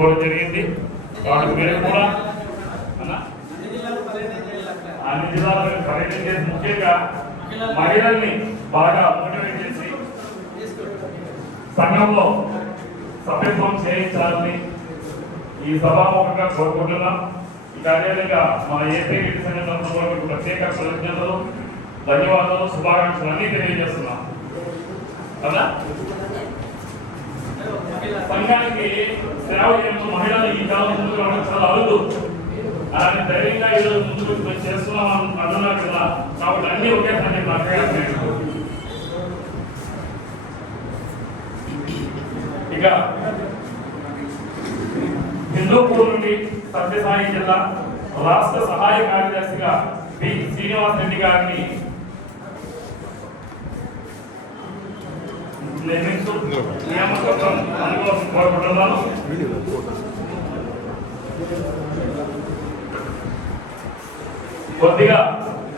తీసుకోవడం జరిగింది. కాబట్టి మీరు కూడా అన్ని జిల్లాలకు పర్యటన చేసి ముఖ్యంగా మహిళల్ని బాగా మోటివేట్ చేసి సంఘంలో సభ్యత్వం చేయించాలని ఈ సభాముఖంగా కోరుకుంటున్నాం. ఇక అదేవిధంగా మన ఏపీ రెడ్డి సంఘం తరఫున మీకు ప్రత్యేక కృతజ్ఞతలు, ధన్యవాదాలు, శుభాకాంక్షలు అన్నీ తెలియజేస్తున్నాం కదా. సంఘానికి సేవ చేయడం మహిళలు ఈ కాలం ముందుకు రావడం చాలా అరుదు. అలాంటి ధైర్యంగా ఈరోజు ముందుకు చేస్తున్నాం అంటున్నారు కదా. కాబట్టి అన్ని ఒకే సంఘం నాకు. ఇక హిందూపూర్ నుండి సత్యసాయి జిల్లా రాష్ట్ర సహాయ కార్యదర్శిగా పి శ్రీనివాస్ రెడ్డి గారిని నియామకం అనుకోవాల్సి కోరుకుంటున్నాను. కొద్దిగా